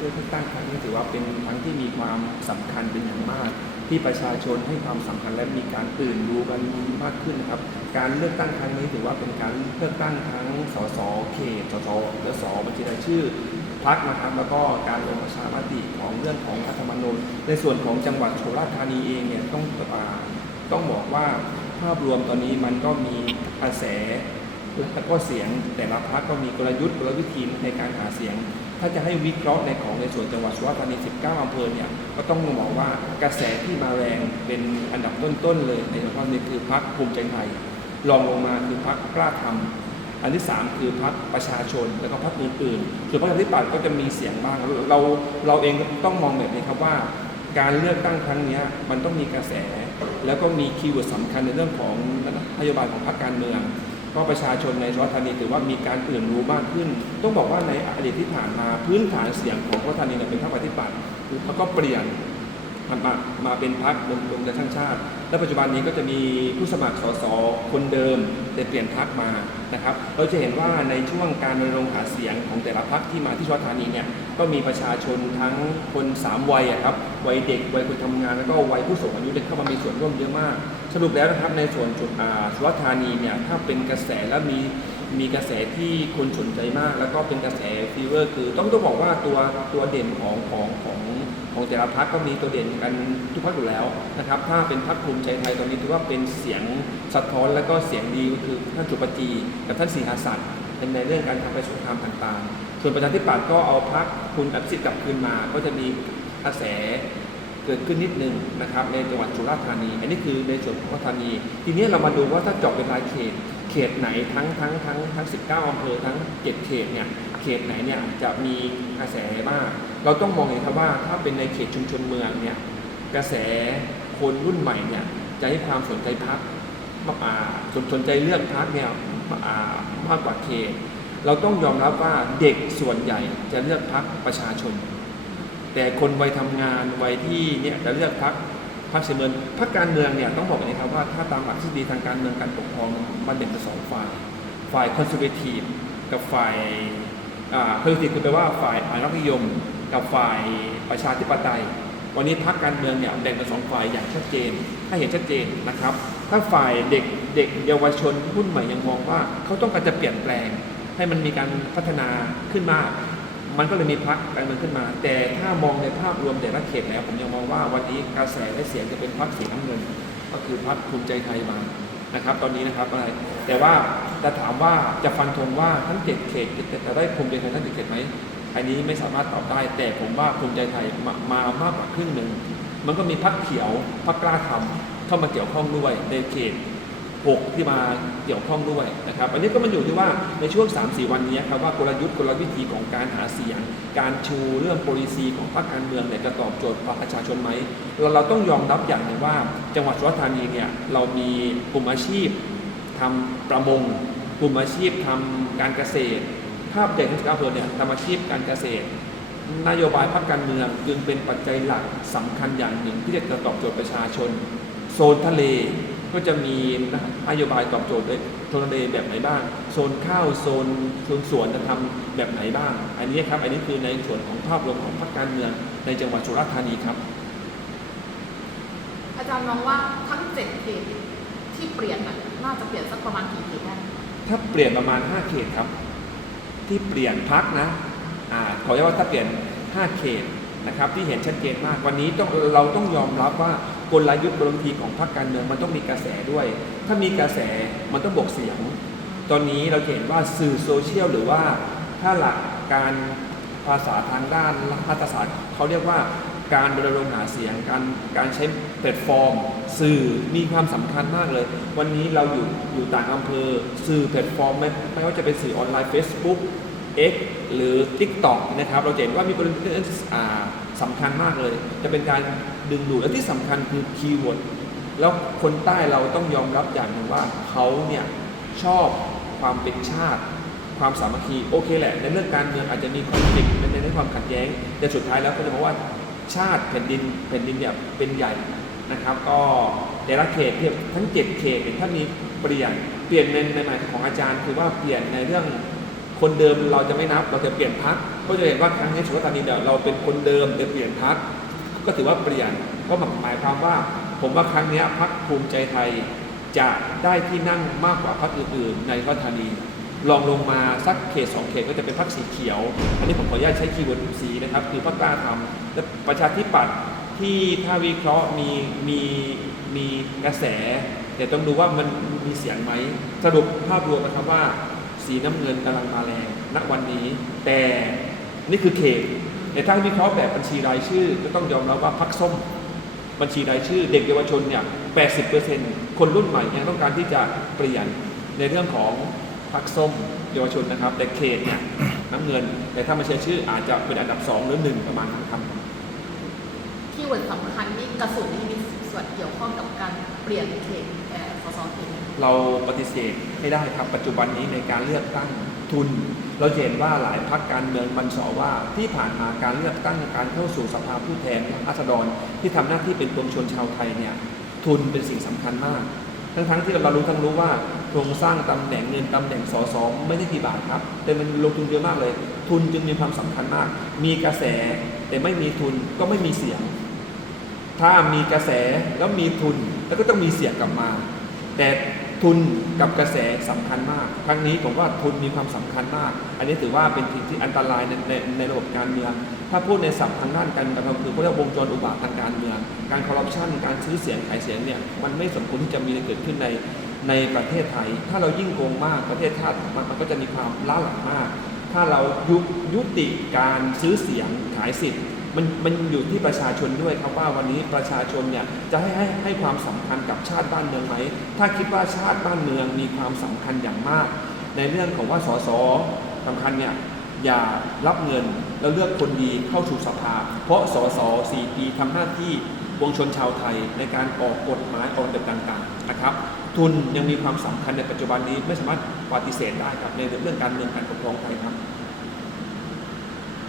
เลือกตั้งครั้งนี้ถือว่าเป็นครั้งที่มีความสำคัญเป็นอย่างมาก ที่ประชาชนให้ความสำคัญและมีการตื่นรู้กันมากขึ้นนะครับ การเลือกตั้งครั้งนี้ถือว่าเป็นการเลือกตั้งทั้งสสเขตสสและสบัญชีรายชื่อพักนะครับแล้วก็การลงประชามติของเรื่องของรัฐธรรมนูญในส่วนของจังหวัดโคราชธานีเองเนี่ยต้องต้องบอกว่าภาพรวมตอนนี้มันก็มีกระแส แล้วก็เสียงแต่ละพรรคก็มีกลยุทธ์กลวิธีในการหาเสียง ถ้าจะให้วิเคราะห์ในของในส่วนจังหวัดสุราษฎร์ธานี 19 อำเภอเนี่ยก็ต้องบอกว่ากระแสที่มาแรงเป็นอันดับต้นๆเลยในเฉพาะนี้คือพรรคภูมิใจไทยรองลงมาคือพรรคกล้าทำอันที่ 3 คือพรรคประชาชน แล้วก็พรรคอื่นๆส่วนพรรคประชาธิปัตย์ก็จะมีเสียงบ้างเราเราเองต้องมองแบบนี้ครับว่า การเลือกตั้งครั้งนี้มันต้องมีกระแส แล้วก็มีคีย์เวิร์ดสำคัญในเรื่องของนโยบายของพรรคการเมือง ก็ประชาชนในสุราษฎร์ธานีถือว่ามีการตื่นรู้มากขึ้น ต้องบอกว่าในอดีตที่ผ่านมาพื้นฐานเสียงของสุราษฎร์ธานีเนี่ยเป็นพรรคปฏิปัติเขาก็เปลี่ยนมามาเป็นพรรครวมรวมใจสร้งชาติ และปัจจุบันนี้ก็จะมีผู้สมัครสสคนเดิม แต่เปลี่ยนพรรคมานะครับ เราจะเห็นว่าในช่วงการรณรงค์หาเสียงของแต่ละพรรคที่มาที่สุราษฎร์ธานีเนี่ยก็มีประชาชนทั้งคนสามวัยครับวัยเด็กวัยคนทำงานแล้วก็วัยผู้สูงอายุได้เข้ามามีส่วนร่วมเยอะมาก สรุปแล้วนะครับในส่วนจุดสุรธานีเนี่ยถ้าเป็นกระแสและมีมีกระแสที่คนสนใจมาก แล้วก็เป็นกระแสฟีเวอร์คือ ต้องต้องบอกว่าตัวตัวเด่นของของของ ของแต่ละพักก็มีตัวเด่นกันทุกพักอยู่แล้วนะครับ ถ้าเป็นพักภูมิใจไทยตอนนี้ถือว่าเป็นเสียงสะท้อนแล้วก็เสียงดีก็คือท่านจุปจีกับท่านสีหาสัตว์เป็นในเรื่องการทำไปสงครามต่างๆ ส่วนประชาธิปัตย์ก็เอาพักคุณอภิสิทธิ์กลับคืนมา ก็จะมีกระแสเกิดขึ้นนิดนึงนะครับในจังหวัดสุราษฎร์ธานี อันนี้คือในส่วนของสุราษฎร์ธานี ทีนี้เรามาดูว่าถ้าเจาะเป็นรายเขต เขตไหนทั้งทั้งทั้งทั้ง 19อำเภอทั้ง7เขตเนี่ยเขตไหนเนี่ยจะมีกระแสบ้าง เราต้องมองเห็นครับว่าถ้าเป็นในเขตชุมชนเมืองเนี่ยกระแสคนรุ่นใหม่เนี่ยจะให้ความสนใจพักมากอ่าสนสนใจเลือกพักเนี่ยอ่ามากกว่าเขตเราต้องยอมรับว่าเด็กส่วนใหญ่จะเลือกพักประชาชน แต่คนวัยทำงานวัยที่เนี่ยจะเลือกพักพักเสมือนพักการเมืองเนี่ยต้องบอกอย่างนี้ครับว่าถ้าตามหลักทฤษฎีทางการเมืองการปกครองมันแบ่งเป็นสองฝ่าย ฝ่ายคอนเซอร์เวทีฟกับฝ่าย คอนเซอทีฟคือแปลว่าฝ่ายอนุรักษ์นิยม กับฝ่ายประชาธิปไตย วันนี้พักการเมืองเนี่ยแบ่งเป็นสองฝ่ายอย่างชัดเจน ถ้าเห็นชัดเจนนะครับ ถ้าฝ่ายเด็กเด็กเยาวชนรุ่นใหม่ยังมองว่าเขาต้องการจะเปลี่ยนแปลง ให้มันมีการพัฒนาขึ้นมามันก็เลยมีพักการเมืองขึ้นมา แต่ถ้ามองในภาพรวมแต่ละเขตแล้วผมยังมองว่าวันนี้กระแสและเสียงจะเป็นพักสีน้ำเงิน ก็คือพักภูมิใจไทยมา นะครับ ตอนนี้นะครับอะไรแต่ว่าจะถามว่าจะฟันธงว่าทั้งเจ็ดเขตจะได้ภูมิใจไทยทั้งเจ็ดเขตไหมอันนี้ไม่สามารถตอบได้ แต่ผมว่าภูมิใจไทยมามามากกว่าครึ่งหนึ่งมันก็มีพักเขียวพักกล้าทำเข้ามาเกี่ยวข้องด้วยในเขต 6 ที่มาเกี่ยวข้องด้วยนะครับ อันนี้ก็มันอยู่ที่ว่าในช่วง 3-4 วันนี้ครับว่ากลยุทธ์กลวิธีของการหาเสียง การชูเรื่อง policy ของพรรคการเมืองเนี่ยจะตอบโจทย์ประชาชนไหมเราเราต้องยอมรับอย่างหนึ่งว่า จังหวัดสุราษฎร์ธานีเนี่ยเรามีกลุ่มอาชีพทำประมง กลุ่มอาชีพทำการเกษตร ภาพเด็กที่อำเภอเนี่ยทำอาชีพการเกษตรนโยบายพรรคการเมืองจึงเป็นปัจจัยหลักสำคัญอย่างหนึ่งที่จะตอบโจทย์ประชาชน โซนทะเล ก็จะมีนโยบายตอบโจทย์ด้วยโซนทะเลแบบไหนบ้าง โซนข้าวโซนโซนสวนจะทำแบบไหนบ้าง อันนี้ครับ อันนี้คือในส่วนของภาพรวมของพรรคการเมืองในจังหวัดสุราษฎร์ธานีครับ อาจารย์มองว่าทั้งเจ็ดเขตที่เปลี่ยนน่ะน่าจะเปลี่ยนสักประมาณกี่เขตได้ ถ้าเปลี่ยนประมาณ 5 เขตครับ ที่เปลี่ยนพักนะอ่าขออนุญาตว่าถ้าเปลี่ยน 5 เขตนะครับที่เห็นชัดเจนมากวันนี้ต้องเราต้องยอมรับว่า กลยุทธ์กลวิธีของพรรคการเมืองมันต้องมีกระแสด้วย ถ้ามีกระแสมันต้องบวกเสียง ตอนนี้เราเห็นว่าสื่อโซเชียลหรือว่าถ้าหลักการภาษาทางด้านรัฐศาสตร์เขาเรียกว่าการรณรงค์หาเสียงการการใช้แพลตฟอร์ม สื่อมีความสำคัญมากเลย วันนี้เราอยู่อยู่ต่างอำเภอ สื่อแพลตฟอร์มไม่ไม่ว่าจะเป็นสื่อออนไลน์ Facebook X หรือ TikTok นะครับเราจะเห็นว่ามีประเด็นอ่สำคัญมากเลย จะเป็นการดึงดูดและที่สำคัญคือคีย์เวิร์ดแล้วคนใต้เราต้องยอมรับอย่างหนึ่งว่าเขาเนี่ยชอบความเป็นชาติ ความสามัคคีโอเคแหละ ในเรื่องการเมืองอาจจะมีคอนฟ lict ในในเรื่องความขัดแย้ง แต่สุดท้ายแล้วก็จะบอกว่าชาติแผ่นดินแผ่นดินเนี่ยเป็นใหญ่นะครับ ก็แต่ละเขตที่ทั้งเจ็ดเขตเนี่ยถ้ามีเปลี่ยนเปลี่ยนในในหมายของอาจารย์ คือว่าเปลี่ยนในเรื่อง คนเดิมเราจะไม่นับเราจะเปลี่ยนพักก็จะเห็นว่าครั้งนี้สุราษฎร์ธานีเนี่ยเราเป็นคนเดิมแต่เปลี่ยนพักก็ถือว่าเปลี่ยนก็หมายความว่า ผมว่าครั้งนี้พักภูมิใจไทยจะได้ที่นั่งมากกว่าพักอื่นๆ ในสุราษฎร์ธานีลองลงมาสักเขตสองเขตก็จะเป็นพักสีเขียว อันนี้ผมขออนุญาตใช้คีย์เวิร์ดสีนะครับ คือพักกล้าทำและประชาธิปัตย์ที่ถ้าวิเคราะห์มีมีมีกระแส แต่ต้องดูว่ามันมีเสียงไหมสรุปภาพรวมนะครับว่า สีน้ำเงินกำลังมาแรงณวันนี้ แต่นี่คือเขตแต่ถ้าวิเคราะห์แบบบัญชีรายชื่อ ก็ต้องยอมรับว่าพักส้ม บัญชีรายชื่อ เด็กเยาวชนเนี่ย 80%คนรุ่นใหม่ยังต้องการที่จะเปลี่ยนในเรื่องของพักส้มเยาวชนนะครับ แต่เขตเนี่ยน้ำเงิน แต่ถ้าม่ใช่ชื่ออาจจะเป็นอันดับสองหรือหนึ่งประมาณนั้นครับคีย์เวิร์ดสำคัญนี่กระสุนนี่มี ส่วนเกี่ยวข้องกับการเปลี่ยนเขตเอ่อสสเขตเราปฏิเสธไม่ได้ครับปัจจุบันนี้ในการเลือกตั้งทุน เราเห็นว่าหลายพักการเมืองมันสอว่าที่ผ่านมาการเลือกตั้งการเข้าสู่สภาผู้แทนราษฎรที่ทำหน้าที่เป็นปวงชนชาวไทยเนี่ยทุนเป็นสิ่งสำคัญมาก ทั้งๆที่เรารู้ทั้งรู้ว่าโครงสร้างตำแหน่งเงินตำแหน่งสสไม่ได้กี่บาทครับแต่มันลงทุนเยอะมากเลย ทุนจึงมีความสำคัญมาก มีกระแสแต่ไม่มีทุนก็ไม่มีเสียง ถ้ามีกระแสแล้วมีทุนแล้วก็ต้องมีเสียงกลับมา แต่ทุนกับกระแสสำคัญมาก ครั้งนี้ผมว่าทุนมีความสำคัญมาก อันนี้ถือว่าเป็นสิ่งที่อันตรายในในในระบบการเมือง ถ้าพูดในศัพท์ทางด้านการเมืองคือเขาเรียกวงจรอุบาททางการเมือง การคอร์รัปชันการซื้อเสียงขายเสียงเนี่ยมันไม่สมควรที่จะมีเกิดขึ้นในในประเทศไทย ถ้าเรายิ่งโกงมากประเทศชาติมันมันก็จะมีความล้าหลังมาก ถ้าเรายุยุติการซื้อเสียงขายสิทธิ์ มันมันอยู่ที่ประชาชนด้วยครับว่าวันนี้ประชาชนเนี่ยจะให้ให้ให้ความสำคัญกับชาติบ้านเมืองไหมถ้าคิดว่าชาติบ้านเมืองมีความสำคัญอย่างมาก ในเรื่องของว่าสสสำคัญเนี่ยอย่ารับเงินแล้วเลือกคนดีเข้าสู่สภา เพราะสสสี่ปีทำหน้าที่วงชนชาวไทยในการออกกฎหมายออกระเบียบต่างๆนะครับ ทุนยังมีความสำคัญในปัจจุบันนี้ไม่สามารถปฏิเสธได้ครับในเรื่องการเมืองการปกครองไทยครับ